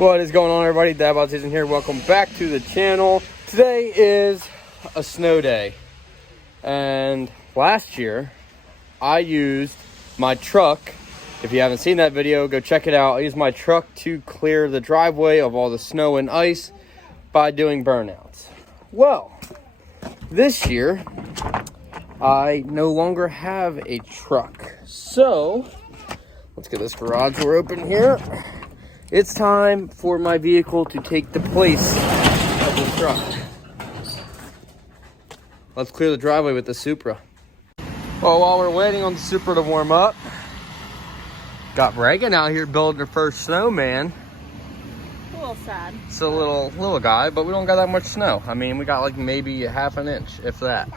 What is going on, everybody? Avalon here. Welcome back to the channel. Today is a snow day, and last year I used my truck. If you haven't seen that video, go check it out. I used my truck to clear the driveway of all the snow and ice by doing burnouts. Well, this year I no longer have a truck, so let's get this garage door open here. It's time for my vehicle to take the place of the truck. Let's clear the driveway with the Supra. Well, while we're waiting on the Supra to warm up, got Reagan out here building her first snowman. A little sad. It's a little guy, but we don't got that much snow. I mean, we got like maybe a half an inch, if that.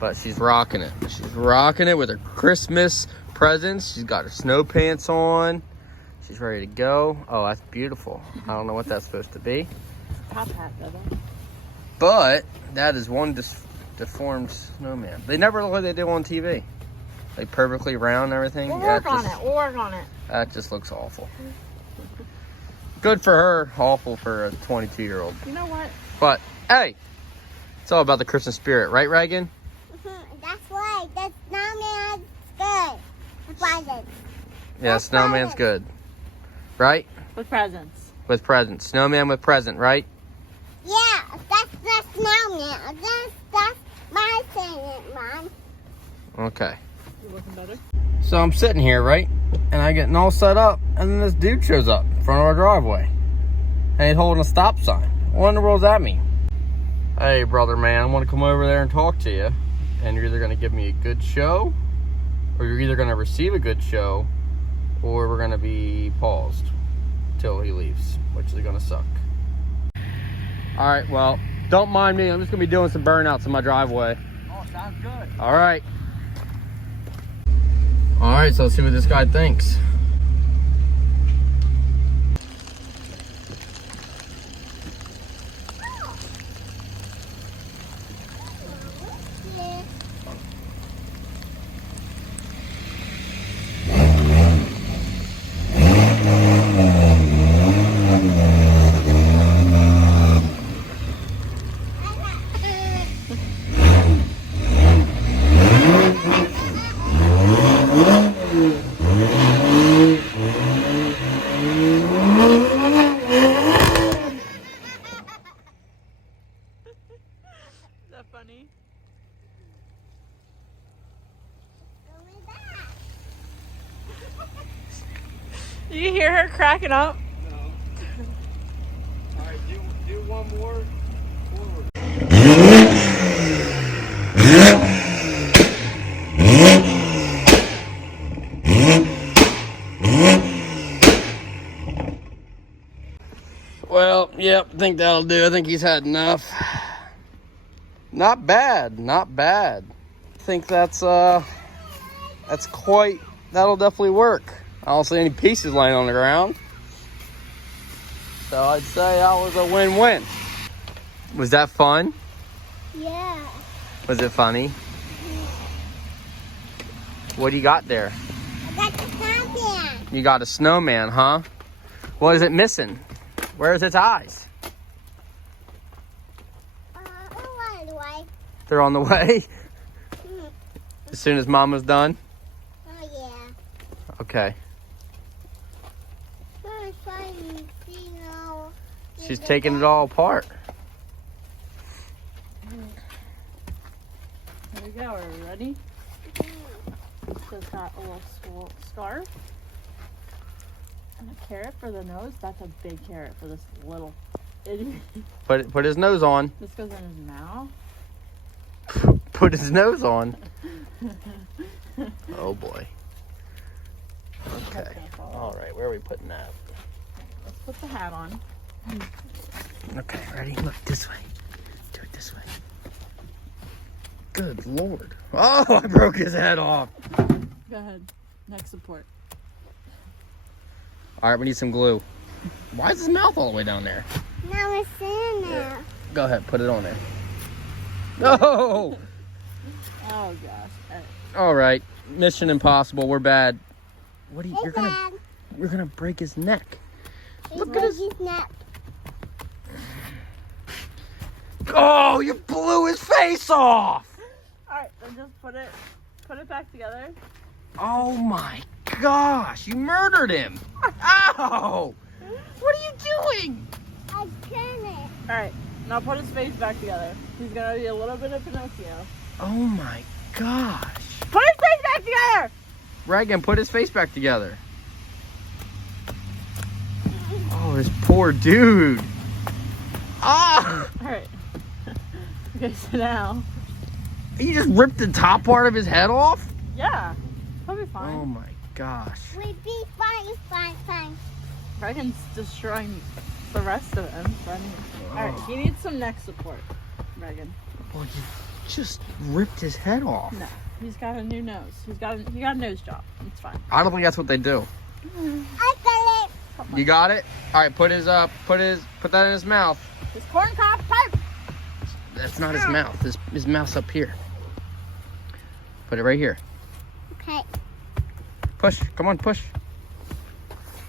But she's rocking it. She's rocking it with her Christmas presents. She's got her snow pants on. She's ready to go. Oh, that's beautiful. I don't know what that's supposed to be. Top hat, though. But that is one deformed snowman. They never look like they do on TV. Like perfectly round and everything. We'll work on it. We'll work on it. That just looks awful. Good for her, awful for a 22-year-old. You know what? But hey, it's all about the Christmas spirit, right, Reagan? That's right. The snowman's good. The presents. Yeah, snowman's good. Right? With presents. With presents. Snowman with present, right? Yeah, that's the snowman. That's my thing, Mom. Okay. You looking better? So I'm sitting here, right? And I getting all set up, and then this dude shows up in front of our driveway. And he's holding a stop sign. What in the world does that mean? Hey, brother man, I want to come over there and talk to you. And you're either going to give me a good show, or you're either going to receive a good show, or we're going to be paused till he leaves, which is going to suck. All right, well, don't mind me. I'm just going to be doing some burnouts in my driveway. Oh, sounds good. All right. All right, so let's see what this guy thinks. Is that funny? Do you hear her cracking up? No. All right, do one more forward. Well, yep, I think that'll do. I think he's had enough. Not bad, not bad. I think that'll definitely work. I don't see any pieces laying on the ground. So I'd say that was a win-win. Was that fun? Yeah. Was it funny? What do you got there? I got the snowman. You got a snowman, huh? What is it missing? Where's its eyes? By the way. They're on the way. As soon as Mama's done? Oh, yeah. Okay. I'm trying to see now. She's taking it all apart. There we go. Are we ready? Just got a little scarf. And a carrot for the nose. That's a big carrot for this little itty. Put his nose on. This goes in his mouth. Put his nose on. Oh boy. Okay. All right, where are we putting that? Let's put the hat on. Okay, ready? Look this way. Do it this way. Good Lord. Oh, I broke his head off. Go ahead. Next support. All right, we need some glue. Why is his mouth all the way down there? Now it's in there. Go ahead, put it on there. No! Oh gosh. All right, Mission Impossible. We're bad. What are you? Hey, You're gonna. Dad. We're gonna break his neck. Look Look at his. neck. Oh, you blew his face off! Alright, then just put it back together. Oh my gosh, you murdered him! Ow! What are you doing? I couldn't. Alright, now put his face back together. He's gonna be a little bit of Pinocchio. Oh my gosh. Put his face back together! Reagan, put his face back together. Oh, this poor dude. Ah! Alright. Okay, so now. You just ripped the top part of his head off? Yeah. He'll be fine. Oh my gosh. We be fine, fine. Reagan's destroying the rest of him. Alright, he needs some neck support, Reagan. Well, you just ripped his head off. No, he's got a new nose. He got a nose job. It's fine. I don't think that's what they do. I got it. You got it? All right, put that in his mouth. His corn cob pipe. That's not his mouth. His mouth's up here. Put it right here. Okay. Push. Come on, push.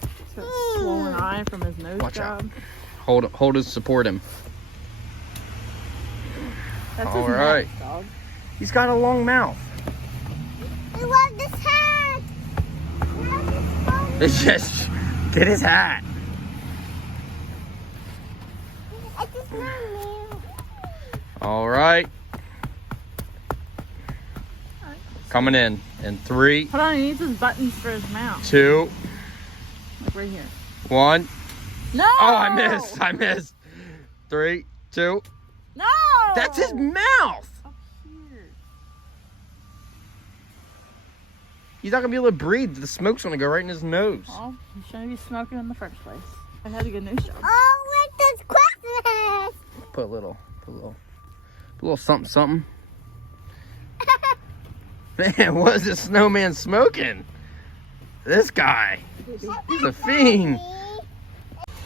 He's got a swollen eye from his nose Watch out. job. Hold his support him. That's All his right. neck, dog. He's got a long mouth. I love this hat. It's just get his hat. It's just not me. All right. Coming in 3, Hold on, he needs his buttons for his mouth. 2, Like right here. 1. No! Oh, I missed. 3, 2. No! That's his mouth. Up here. He's not gonna be able to breathe. The smoke's gonna go right in his nose. Well, he shouldn't be smoking in the first place. I had a good nose job. Oh, with this Christmas. Put a little something. Man, what is this snowman smoking? This guy. He's a fiend.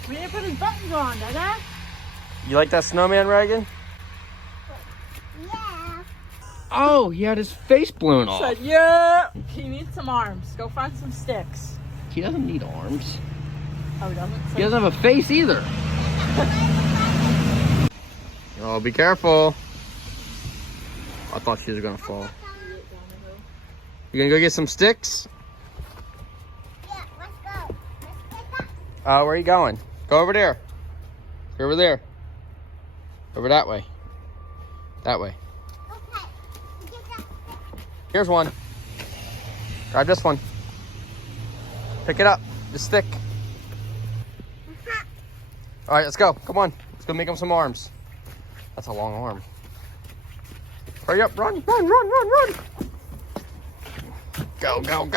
We didn't put his buttons on, Dada. You like that snowman, Reagan? Yeah. Oh, he had his face blown off. Said, yeah. He needs some arms. Go find some sticks. He doesn't need arms. Oh, he doesn't? He doesn't have a face either. Oh, be careful. I thought she was gonna fall. You gonna go get some sticks? Yeah, let's go. Let's get that. Where are you going? Go over there. Go over there. Over that way. That way. Okay. Get that. Here's one. Grab this one. Pick it up. The stick. All right, let's go. Come on. Let's go make him some arms. That's a long arm. Hurry up. Run. Go. Get the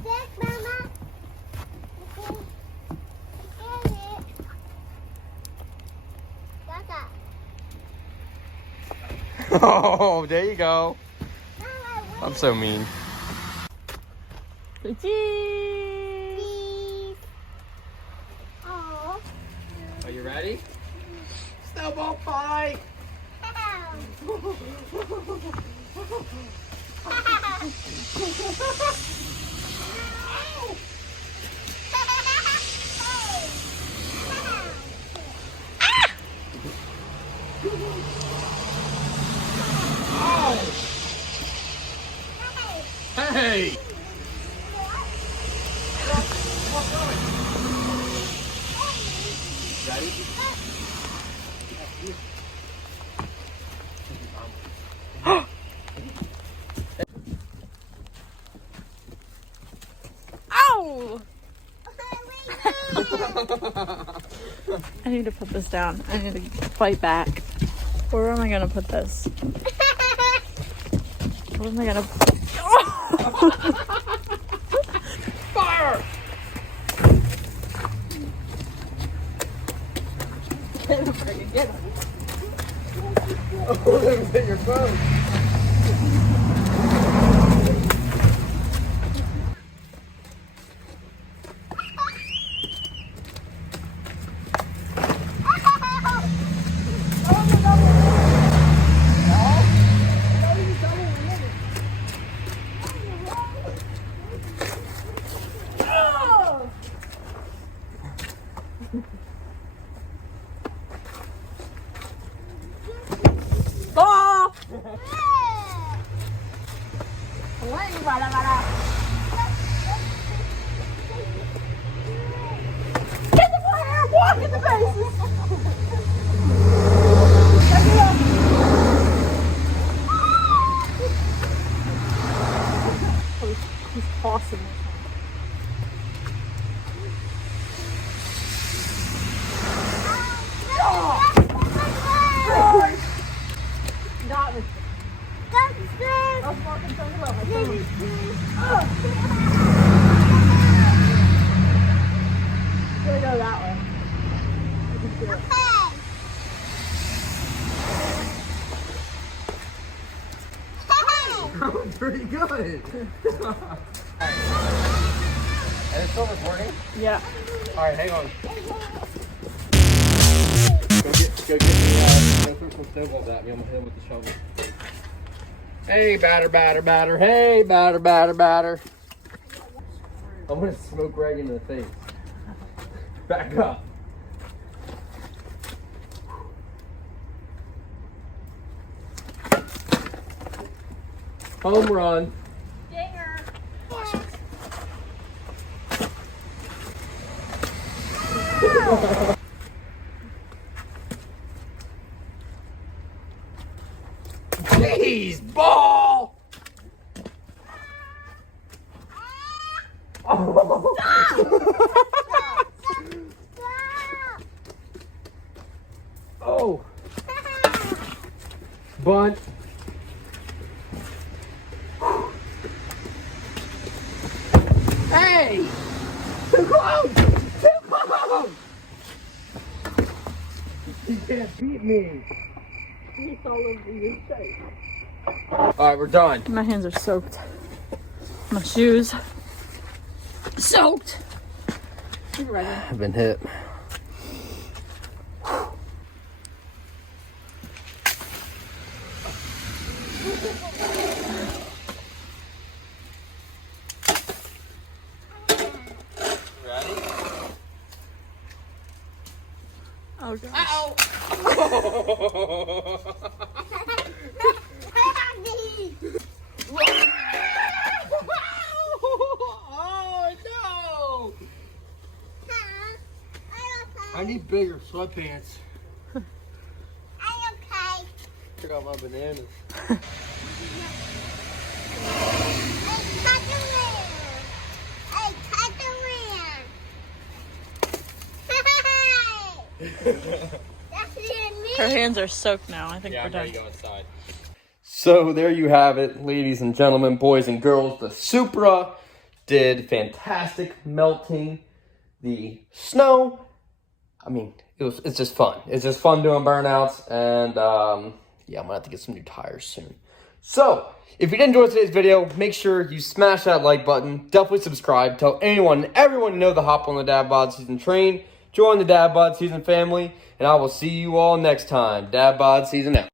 stick, Mama. Okay. Get it. Got that. Oh, there you go. Mama, I'm so mean. Cheese. please. Oh. Are you ready? Snowball fight. Hey! Ready? Ow! I need to put this down. I need to fight back. Where am I gonna put this? What am I gonna Fire! get him. Oh, let me hit your phone. Ball! Wait, bada. Get the player! Walk in the bases! Check it out. He's tossing it. Got me. I was walking so low. Gonna go that way. I can feel it. That was pretty good. And it's still recording? Yeah. Alright, hang on. Go throw some snowballs at me. I'm gonna hit him with the shovel. Hey, batter. Hey, batter. I'm gonna smoke Greg into the face. Back up. Home run. Dinger. Jeez, ball! Oh! Bunt. Hey! Too close! You can't beat me! He's all over your face. Alright, we're done. My hands are soaked. My shoes soaked. I've been hit. Ready? Oh gosh. Uh-oh! Oh no! I need bigger sweatpants. I'm okay. Took out my bananas. Her hands are soaked now. I think Yeah, we're I'm done. ready to go inside. So there you have it, ladies and gentlemen, boys and girls. The Supra did fantastic melting the snow. I mean, it's just fun. It's just fun doing burnouts, and yeah, I'm gonna have to get some new tires soon. So, if you did enjoy today's video, make sure you smash that like button. Definitely subscribe. Tell anyone and everyone you know to hop on the Dad Bod Season train. Join the Dad Bod Season family, and I will see you all next time. Dad Bod Season out.